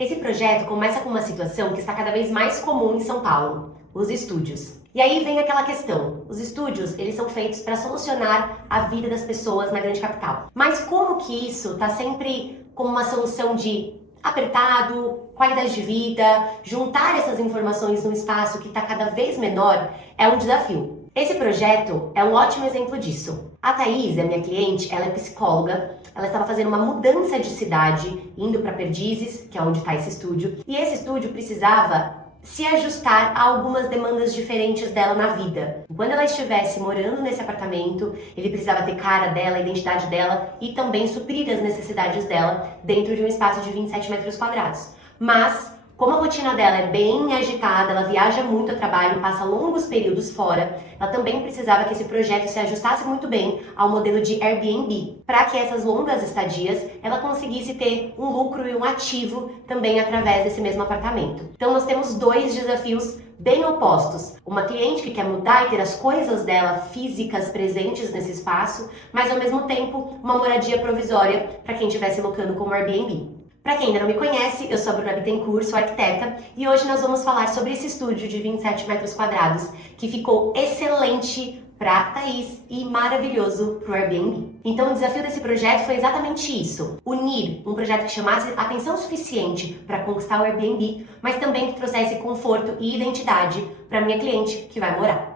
Esse projeto começa com uma situação que está cada vez mais comum em São Paulo, os estúdios. E aí vem aquela questão, os estúdios, eles são feitos para solucionar a vida das pessoas na grande capital. Mas como que isso está sempre como uma solução de apertado, qualidade de vida, juntar essas informações num espaço que está cada vez menor é um desafio. Esse projeto é um ótimo exemplo disso. A Thaís, a minha cliente, ela é psicóloga, ela estava fazendo uma mudança de cidade, indo para Perdizes, que é onde está esse estúdio, e esse estúdio precisava se ajustar a algumas demandas diferentes dela na vida. Quando ela estivesse morando nesse apartamento, ele precisava ter cara dela, a identidade dela e também suprir as necessidades dela dentro de um espaço de 27 metros quadrados. Mas como a rotina dela é bem agitada, ela viaja muito a trabalho, passa longos períodos fora, ela também precisava que esse projeto se ajustasse muito bem ao modelo de Airbnb, para que essas longas estadias ela conseguisse ter um lucro e um ativo também através desse mesmo apartamento. Então nós temos dois desafios bem opostos. Uma cliente que quer mudar e ter as coisas dela físicas presentes nesse espaço, mas ao mesmo tempo uma moradia provisória para quem estivesse locando como Airbnb. Para quem ainda não me conhece, eu sou a Bruna Bittencourt, sou arquiteta, e hoje nós vamos falar sobre esse estúdio de 27 metros quadrados que ficou excelente para a Thaís e maravilhoso para o Airbnb. Então o desafio desse projeto foi exatamente isso, unir um projeto que chamasse atenção suficiente para conquistar o Airbnb, mas também que trouxesse conforto e identidade para a minha cliente que vai morar.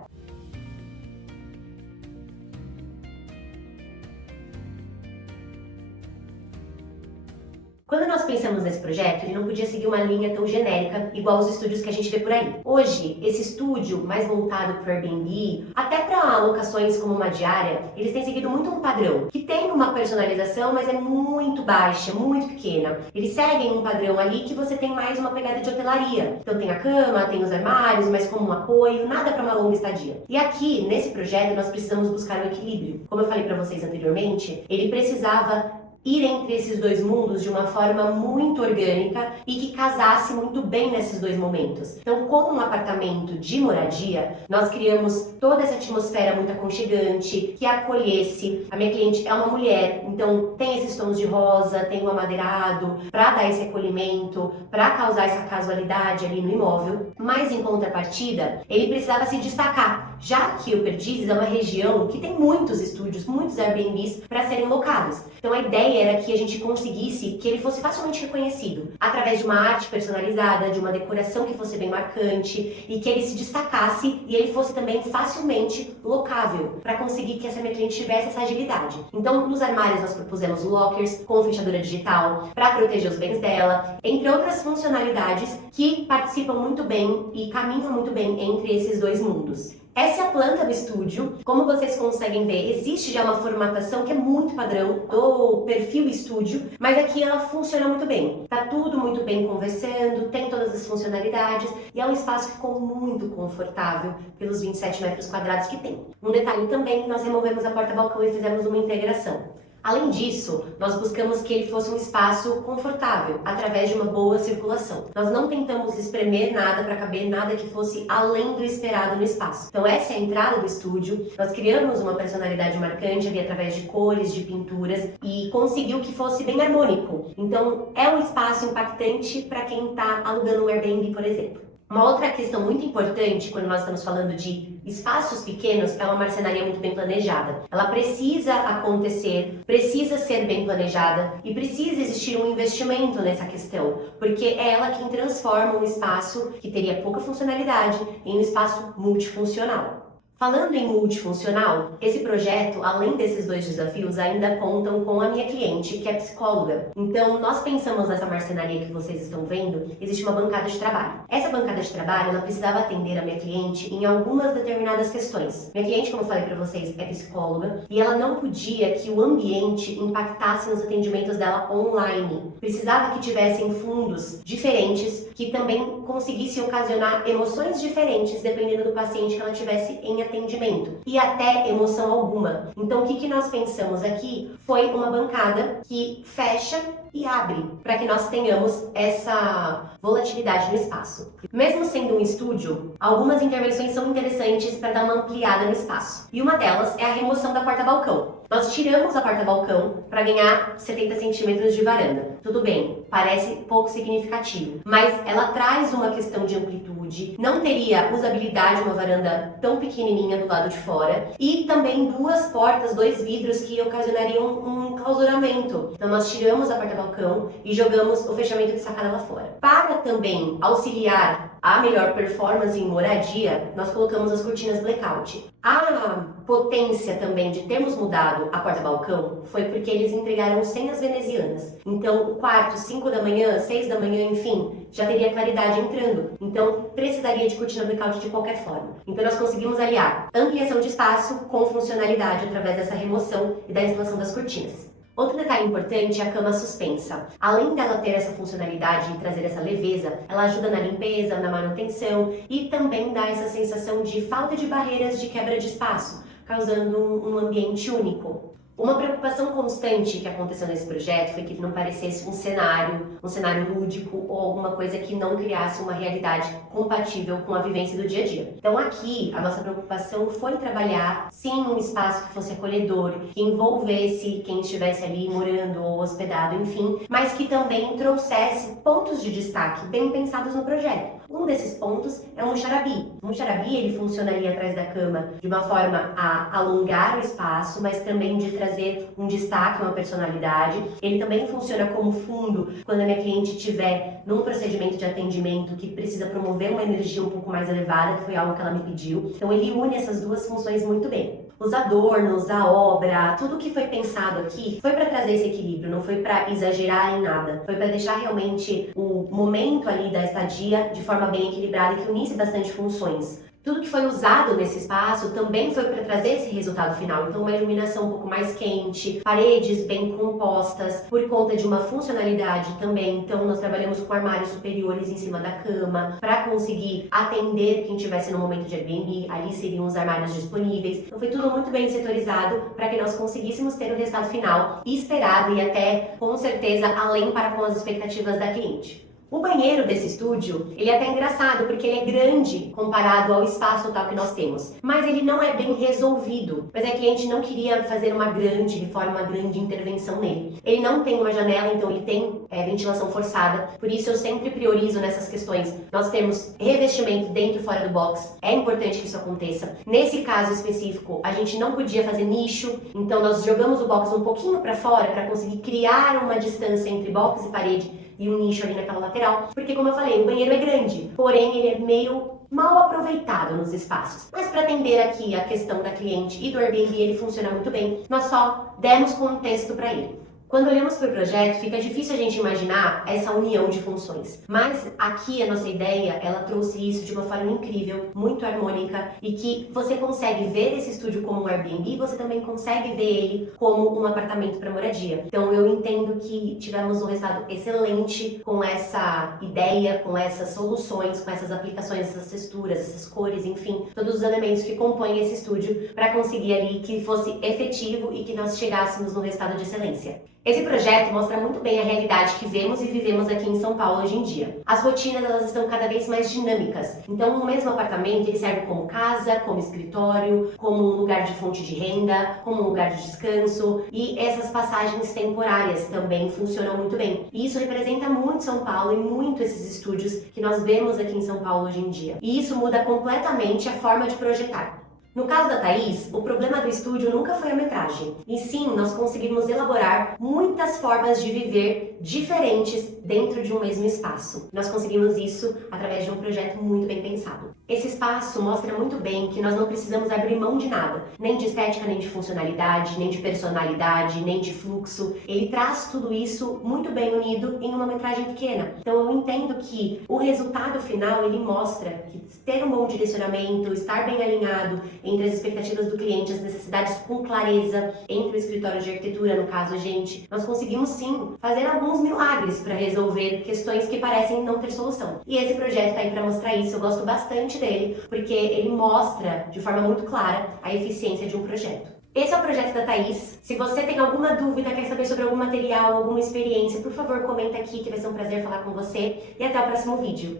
Quando nós pensamos nesse projeto, ele não podia seguir uma linha tão genérica, igual os estúdios que a gente vê por aí. Hoje, esse estúdio mais voltado para o Airbnb, até para locações como uma diária, eles têm seguido muito um padrão, que tem uma personalização, mas é muito baixa, muito pequena. Eles seguem um padrão ali que você tem mais uma pegada de hotelaria. Então tem a cama, tem os armários, mas como um apoio, nada para uma longa estadia. E aqui, nesse projeto, nós precisamos buscar um equilíbrio. Como eu falei para vocês anteriormente, ele precisava ir entre esses dois mundos de uma forma muito orgânica e que casasse muito bem nesses dois momentos. Então, como um apartamento de moradia, nós criamos toda essa atmosfera muito aconchegante, que acolhesse. A minha cliente é uma mulher, então tem esses tons de rosa, tem o amadeirado, para dar esse acolhimento, para causar essa casualidade ali no imóvel. Mas em contrapartida, ele precisava se destacar, já que o Perdizes é uma região que tem muitos estúdios, muitos Airbnbs para serem locados. Então a ideia era que a gente conseguisse que ele fosse facilmente reconhecido através de uma arte personalizada, de uma decoração que fosse bem marcante e que ele se destacasse e ele fosse também facilmente locável para conseguir que essa minha cliente tivesse essa agilidade. Então nos armários nós propusemos lockers com fechadura digital para proteger os bens dela, entre outras funcionalidades que participam muito bem e caminham muito bem entre esses dois mundos. Essa é a planta do estúdio. Como vocês conseguem ver, existe já uma formatação que é muito padrão do perfil estúdio, mas aqui ela funciona muito bem. Tá tudo muito bem conversando, tem todas as funcionalidades e é um espaço que ficou muito confortável pelos 27 metros quadrados que tem. Um detalhe também, nós removemos a porta-balcão e fizemos uma integração. Além disso, nós buscamos que ele fosse um espaço confortável, através de uma boa circulação. Nós não tentamos espremer nada para caber nada que fosse além do esperado no espaço. Então essa é a entrada do estúdio, nós criamos uma personalidade marcante ali através de cores, de pinturas e conseguiu que fosse bem harmônico. Então é um espaço impactante para quem está alugando um Airbnb, por exemplo. Uma outra questão muito importante quando nós estamos falando de espaços pequenos é uma marcenaria muito bem planejada. Ela precisa acontecer, precisa ser bem planejada e precisa existir um investimento nessa questão, porque é ela quem transforma um espaço que teria pouca funcionalidade em um espaço multifuncional. Falando em multifuncional, esse projeto, além desses dois desafios, ainda contam com a minha cliente, que é psicóloga. Então, nós pensamos nessa marcenaria que vocês estão vendo, existe uma bancada de trabalho. Essa bancada de trabalho, ela precisava atender a minha cliente em algumas determinadas questões. Minha cliente, como eu falei para vocês, é psicóloga e ela não podia que o ambiente impactasse nos atendimentos dela online. Precisava que tivessem fundos diferentes, que também conseguissem ocasionar emoções diferentes, dependendo do paciente que ela tivesse em atendimento e até emoção alguma. Então o que nós pensamos aqui foi uma bancada que fecha e abre, para que nós tenhamos essa volatilidade no espaço. Mesmo sendo um estúdio, algumas intervenções são interessantes para dar uma ampliada no espaço. E uma delas é a remoção da porta-balcão. Nós tiramos a porta-balcão para ganhar 70 centímetros de varanda. Tudo bem, parece pouco significativo, mas ela traz uma questão de amplitude, não teria usabilidade uma varanda tão pequenininha do lado de fora e também duas portas, dois vidros que ocasionariam um clausuramento. Então nós tiramos a porta-balcão e jogamos o fechamento de sacada lá fora. Para também auxiliar a melhor performance em moradia, nós colocamos as cortinas blackout. A potência também de termos mudado a porta-balcão foi porque eles entregaram senhas venezianas. Então, o quarto, 5 da manhã, 6 da manhã, enfim, já teria claridade entrando. Então, precisaria de cortina blackout de qualquer forma. Então, nós conseguimos aliar ampliação de espaço com funcionalidade através dessa remoção e da instalação das cortinas. Outro detalhe importante é a cama suspensa. Além dela ter essa funcionalidade e trazer essa leveza, ela ajuda na limpeza, na manutenção e também dá essa sensação de falta de barreiras de quebra de espaço, causando um ambiente único. Uma preocupação constante que aconteceu nesse projeto foi que ele não parecesse um cenário lúdico ou alguma coisa que não criasse uma realidade compatível com a vivência do dia a dia. Então aqui, a nossa preocupação foi trabalhar, sim, um espaço que fosse acolhedor, que envolvesse quem estivesse ali morando ou hospedado, enfim, mas que também trouxesse pontos de destaque bem pensados no projeto. Um desses pontos é o muxarabi. O muxarabi, ele funciona ali atrás da cama de uma forma a alongar o espaço, mas também de trazer um destaque, uma personalidade. Ele também funciona como fundo quando a minha cliente estiver num procedimento de atendimento que precisa promover uma energia um pouco mais elevada, que foi algo que ela me pediu. Então ele une essas duas funções muito bem. Os adornos, a obra, tudo que foi pensado aqui foi para trazer esse equilíbrio, não foi para exagerar em nada. Foi para deixar realmente o momento ali da estadia de forma bem equilibrada e que unisse bastante funções. Tudo que foi usado nesse espaço também foi para trazer esse resultado final. Então, uma iluminação um pouco mais quente, paredes bem compostas, por conta de uma funcionalidade também. Então, nós trabalhamos com armários superiores em cima da cama, para conseguir atender quem estivesse no momento de Airbnb. Ali seriam os armários disponíveis. Então, foi tudo muito bem setorizado para que nós conseguíssemos ter o resultado final esperado e até, com certeza, além para com as expectativas da cliente. O banheiro desse estúdio, ele é até engraçado porque ele é grande comparado ao espaço total que nós temos, mas ele não é bem resolvido, mas a cliente não queria fazer uma grande reforma, uma grande intervenção nele. Ele não tem uma janela, então ele tem ventilação forçada, por isso eu sempre priorizo nessas questões. Nós temos revestimento dentro e fora do box, é importante que isso aconteça. Nesse caso específico, a gente não podia fazer nicho, então nós jogamos o box um pouquinho para fora para conseguir criar uma distância entre box e parede e um nicho ali naquela lateral, porque como eu falei, o banheiro é grande, porém ele é meio mal aproveitado nos espaços. Mas para atender aqui a questão da cliente e do Airbnb, ele funciona muito bem, nós só demos contexto para ele. Quando olhamos para o projeto, fica difícil a gente imaginar essa união de funções. Mas aqui a nossa ideia, ela trouxe isso de uma forma incrível, muito harmônica, e que você consegue ver esse estúdio como um Airbnb, você também consegue ver ele como um apartamento para moradia. Então eu entendo que tivemos um resultado excelente com essa ideia, com essas soluções, com essas aplicações, essas texturas, essas cores, enfim, todos os elementos que compõem esse estúdio para conseguir ali que fosse efetivo e que nós chegássemos no resultado de excelência. Esse projeto mostra muito bem a realidade que vemos e vivemos aqui em São Paulo hoje em dia. As rotinas, elas estão cada vez mais dinâmicas. Então, no mesmo apartamento, ele serve como casa, como escritório, como um lugar de fonte de renda, como um lugar de descanso. E essas passagens temporárias também funcionam muito bem. E isso representa muito São Paulo e muito esses estúdios que nós vemos aqui em São Paulo hoje em dia. E isso muda completamente a forma de projetar. No caso da Thaís, o problema do estúdio nunca foi a metragem, e sim, nós conseguimos elaborar muitas formas de viver diferentes dentro de um mesmo espaço. Nós conseguimos isso através de um projeto muito bem pensado. Esse espaço mostra muito bem que nós não precisamos abrir mão de nada, nem de estética, nem de funcionalidade, nem de personalidade, nem de fluxo. Ele traz tudo isso muito bem unido em uma metragem pequena. Então eu entendo que o resultado final, ele mostra que ter um bom direcionamento, estar bem alinhado entre as expectativas do cliente, as necessidades com clareza, entre o escritório de arquitetura, no caso a gente, nós conseguimos sim fazer alguns milagres para resolver questões que parecem não ter solução. E esse projeto está aí para mostrar isso, eu gosto bastante dele, porque ele mostra de forma muito clara a eficiência de um projeto. Esse é o projeto da Thaís. Se você tem alguma dúvida, quer saber sobre algum material, alguma experiência, por favor comenta aqui que vai ser um prazer falar com você e até o próximo vídeo.